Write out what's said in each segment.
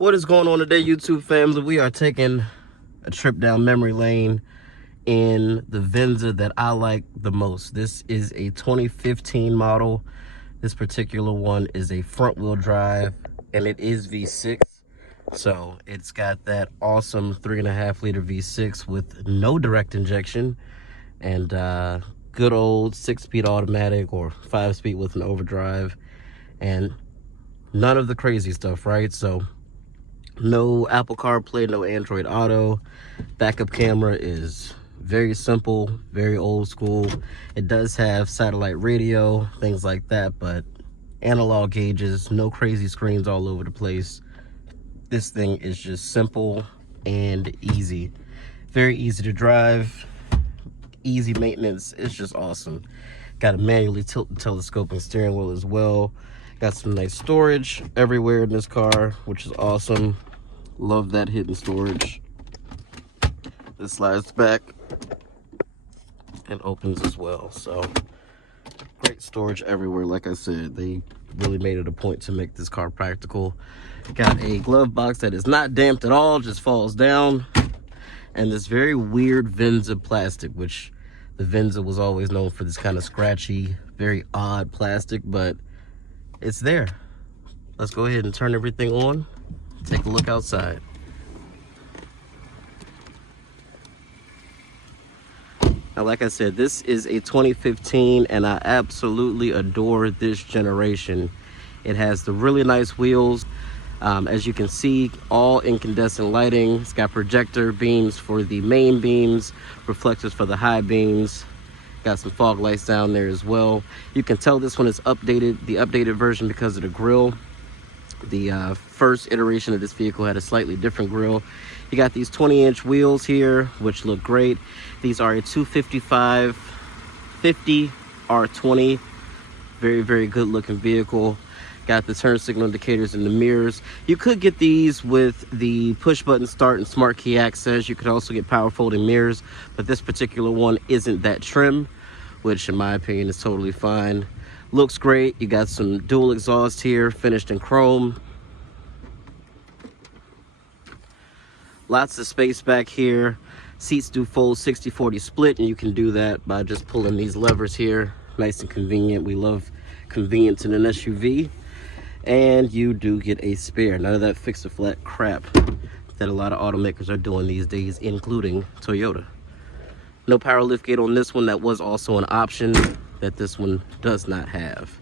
What is going on today, YouTube family? We are taking a trip down memory lane in the Venza that I like the most. This is a 2015 model. This particular one is a front wheel drive and it is V6. So it's got that awesome 3.5 liter V6 with no direct injection and good old 6-speed automatic or 5-speed with an overdrive and none of the crazy stuff, right? So no Apple CarPlay, no Android Auto. Backup camera is very simple, very old school. It does have satellite radio, things like that, but analog gauges, no crazy screens all over the place. This thing is just simple and easy. Very easy to drive, easy maintenance. It's just awesome. Got a manually telescoping steering wheel as well. Got some nice storage everywhere in this car, which is awesome. Love that hidden storage. This slides back and opens as well. So great storage everywhere. Like I said, they really made it a point to make this car practical. Got a glove box that is not damped at all, just falls down. And this very weird Venza plastic, which the Venza was always known for this kind of scratchy, very odd plastic, but it's there. Let's go ahead and turn everything on. Take a look outside. Now, like I said, this is a 2015 and I absolutely adore this generation. It has the really nice wheels. As you can see, all incandescent lighting. It's got projector beams for the main beams, reflectors for the high beams. Got some fog lights down there as well. You can tell this one is updated, the updated version, because of the grille. The first iteration of this vehicle had a slightly different grille. You got these 20-inch wheels here, which look great. These are a 255 50 R20. Very, very good looking vehicle. Got the turn signal indicators in the mirrors. You could get these with the push button start and smart key access. You could also get power folding mirrors, but this particular one isn't that trim, which in my opinion is totally fine. Looks great. You got some dual exhaust here, finished in chrome. Lots of space back here. Seats do fold 60-40 split, and you can do that by just pulling these levers here. Nice and convenient. We love convenience in an SUV. And you do get a spare. None of that fix-a-flat crap that a lot of automakers are doing these days, including Toyota. No power liftgate on this one. That was also an option that this one does not have.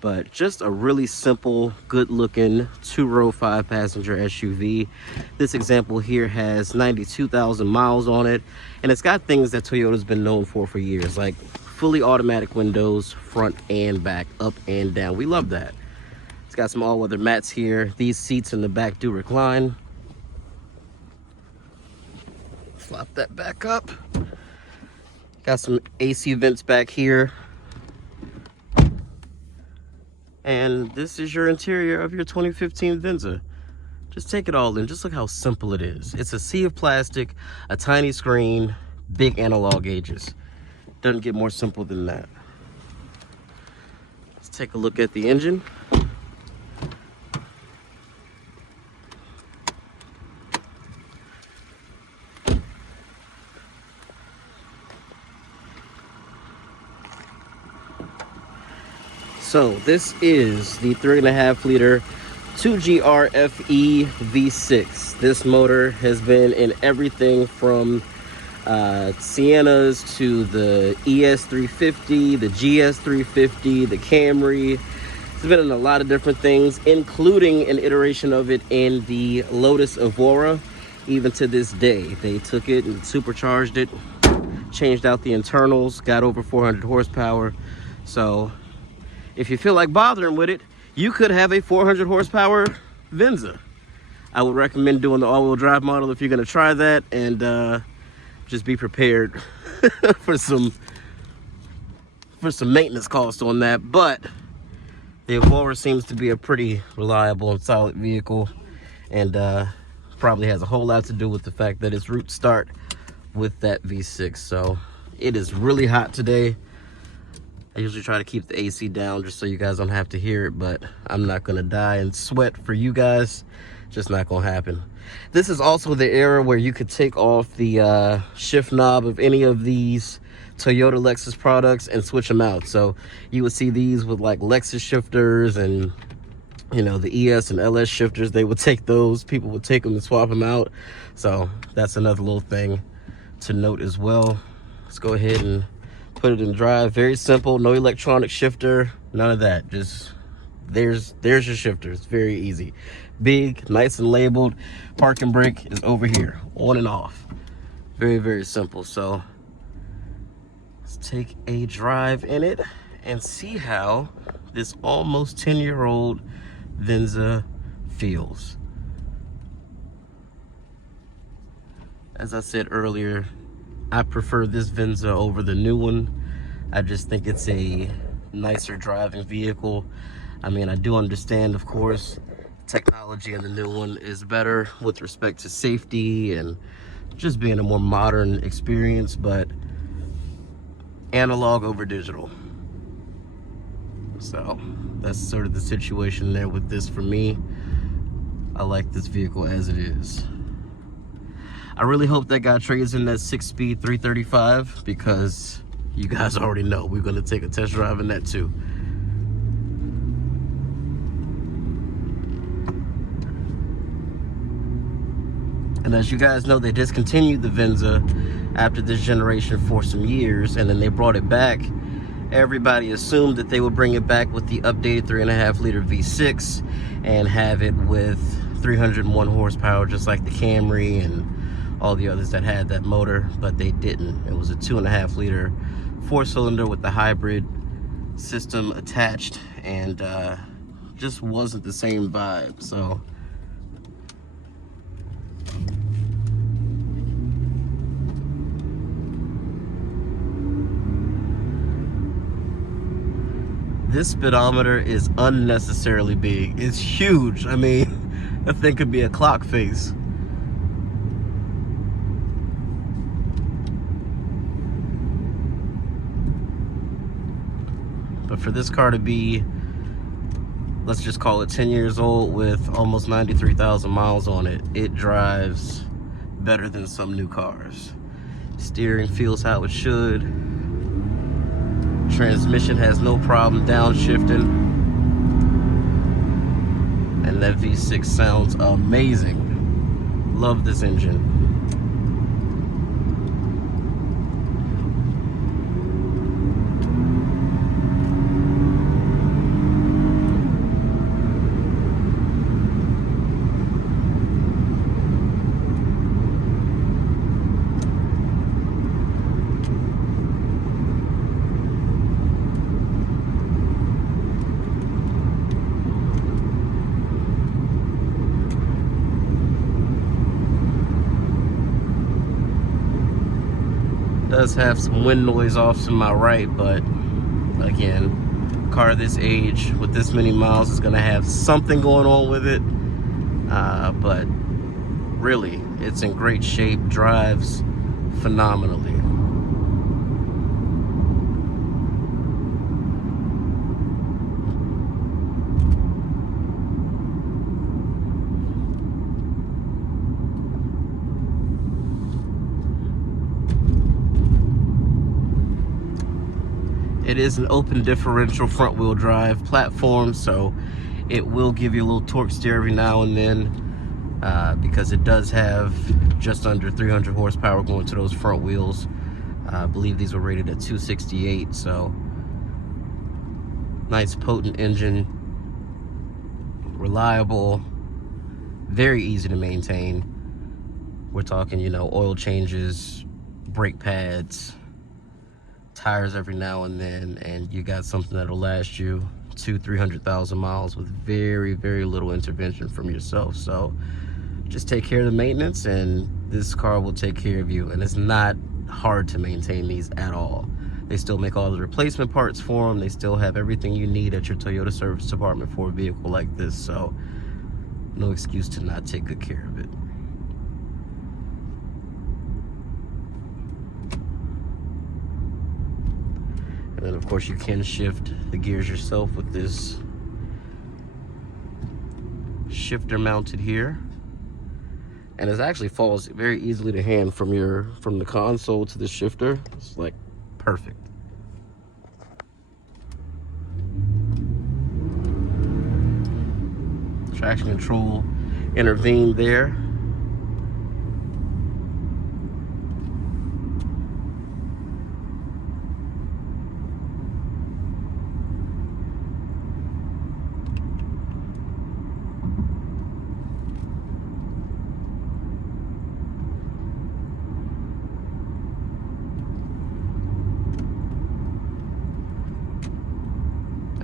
But just a really simple, good-looking 2-row 5-passenger SUV. This example here has 92,000 miles on it, and it's got things that Toyota's been known for years, like fully automatic windows, front and back, up and down. We love that. It's got some all-weather mats here. These seats in the back do recline. Flop that back up. Got some AC vents back here. And this is your interior of your 2015 Venza. Just take it all in. Just look how simple it is. It's a sea of plastic, a tiny screen, big analog gauges. Doesn't get more simple than that. Let's take a look at the engine. So this is the 3.5 liter 2GRFE V6. This motor has been in everything from Siennas to the ES350, the GS350, the Camry. It's been in a lot of different things, including an iteration of it in the Lotus Evora. Even to this day, they took it and supercharged it, changed out the internals, got over 400 horsepower. So if you feel like bothering with it, you could have a 400 horsepower Venza. I would recommend doing the all-wheel drive model if you're gonna try that, and just be prepared for some maintenance costs on that. But the Evora seems to be a pretty reliable and solid vehicle, and probably has a whole lot to do with the fact that its roots start with that V6. So it is really hot today. I usually try to keep the AC down just so you guys don't have to hear it, but I'm not gonna die and sweat for you guys. Just not gonna happen. This is also the era where you could take off the shift knob of any of these Toyota Lexus products and switch them out. So you would see these with like Lexus shifters and, you know, the ES and LS shifters. They would take those, people would take them and swap them out. So that's another little thing to note as well. Let's go ahead and put it in drive. Very simple, no electronic shifter, none of that. Just there's your shifter. It's very easy. Big, nice and labeled. Parking brake is over here, on and off. Very, very simple. So let's take a drive in it and see how this almost 10-year-old Venza feels. As I said earlier, I prefer this Venza over the new one. I just think it's a nicer driving vehicle. I mean, I do understand, of course, technology in the new one is better with respect to safety and just being a more modern experience, but analog over digital. So that's sort of the situation there with this for me. I like this vehicle as it is. I really hope that guy trades in that 6-speed 335, because you guys already know we're going to take a test drive in that too. And as you guys know, they discontinued the Venza after this generation for some years, and then they brought it back. Everybody assumed that they would bring it back with the updated 3.5 liter V6 and have it with 301 horsepower, just like the Camry and all the others that had that motor, but they didn't. It was a 2.5 liter 4-cylinder with the hybrid system attached, and just wasn't the same vibe. So this speedometer is unnecessarily big. It's huge. I mean, that thing could be a clock face. But for this car to be, let's just call it 10 years old with almost 93,000 miles on it, it drives better than some new cars. Steering feels how it should. Transmission has no problem downshifting. And that V6 sounds amazing. Love this engine. Does have some wind noise off to my right, but again, car this age with this many miles is gonna have something going on with it, but really it's in great shape, drives phenomenally. It is an open differential front wheel drive platform, so it will give you a little torque steer every now and then, because it does have just under 300 horsepower going to those front wheels. I believe these were rated at 268, so nice potent engine, reliable, very easy to maintain. We're talking, you know, oil changes, brake pads, tires every now and then, and you got something that'll last you 200,000-300,000 miles with very, very little intervention from yourself. So just take care of the maintenance and this car will take care of you. And it's not hard to maintain these at all. They still make all the replacement parts for them. They still have everything you need at your Toyota service department for a vehicle like this. So no excuse to not take good care of it. And then of course you can shift the gears yourself with this shifter mounted here. And it actually falls very easily to hand from the console to the shifter. It's like perfect. Traction control intervened there.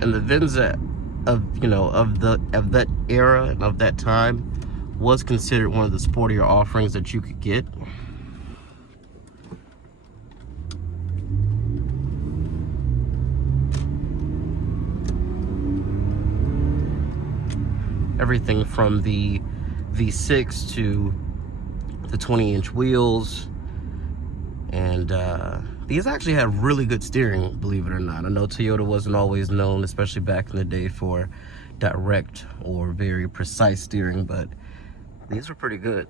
And the Venza of that era and of that time was considered one of the sportier offerings that you could get. Everything from the V6 to the 20-inch wheels, and these actually have really good steering, believe it or not. I know Toyota wasn't always known, especially back in the day, for direct or very precise steering, but these were pretty good.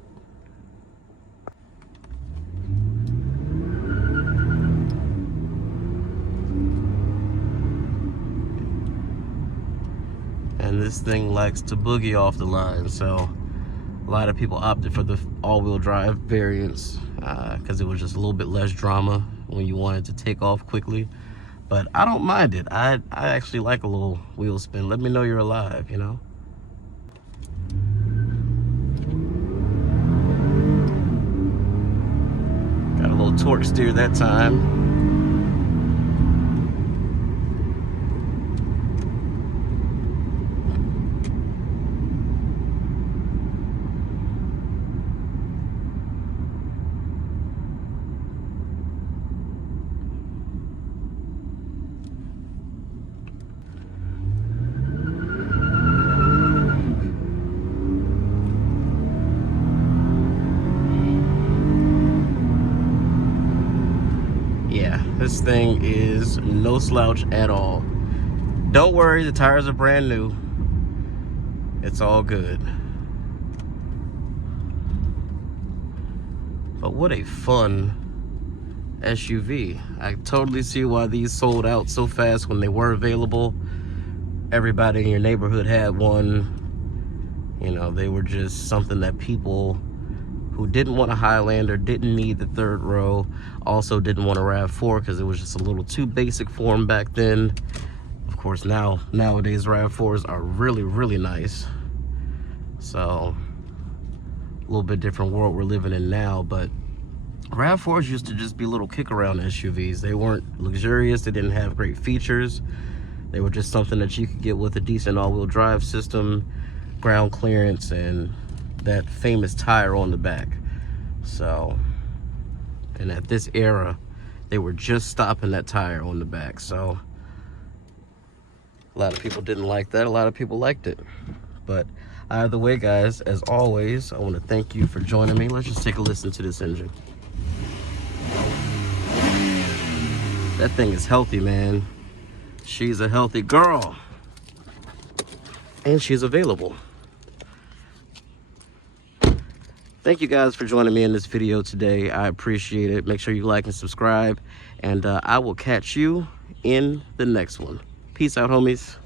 And this thing likes to boogie off the line, so a lot of people opted for the all-wheel drive variants because it was just a little bit less drama when you wanted to take off quickly. But I don't mind it. I actually like a little wheel spin. Let me know you're alive, you know? Got a little torque steer that time. Yeah, this thing is no slouch at all. Don't worry, the tires are brand new. It's all good. But what a fun SUV. I totally see why these sold out so fast when they were available. Everybody in your neighborhood had one. You know, they were just something that people who didn't want a Highlander, didn't need the third row, also didn't want a RAV4 because it was just a little too basic for them back then. Of course, nowadays RAV4s are really, really nice. So, a little bit different world we're living in now, but RAV4s used to just be little kick-around SUVs. They weren't luxurious, they didn't have great features. They were just something that you could get with a decent all-wheel drive system, ground clearance, and that famous tire on the back. So, and at this era, they were just stopping that tire on the back. So, a lot of people didn't like that. A lot of people liked it. But either way, guys, as always, I want to thank you for joining me. Let's just take a listen to this engine. That thing is healthy, man. She's a healthy girl. And she's available. Thank you guys for joining me in this video today. I appreciate it. Make sure you like and subscribe. And I will catch you in the next one. Peace out, homies.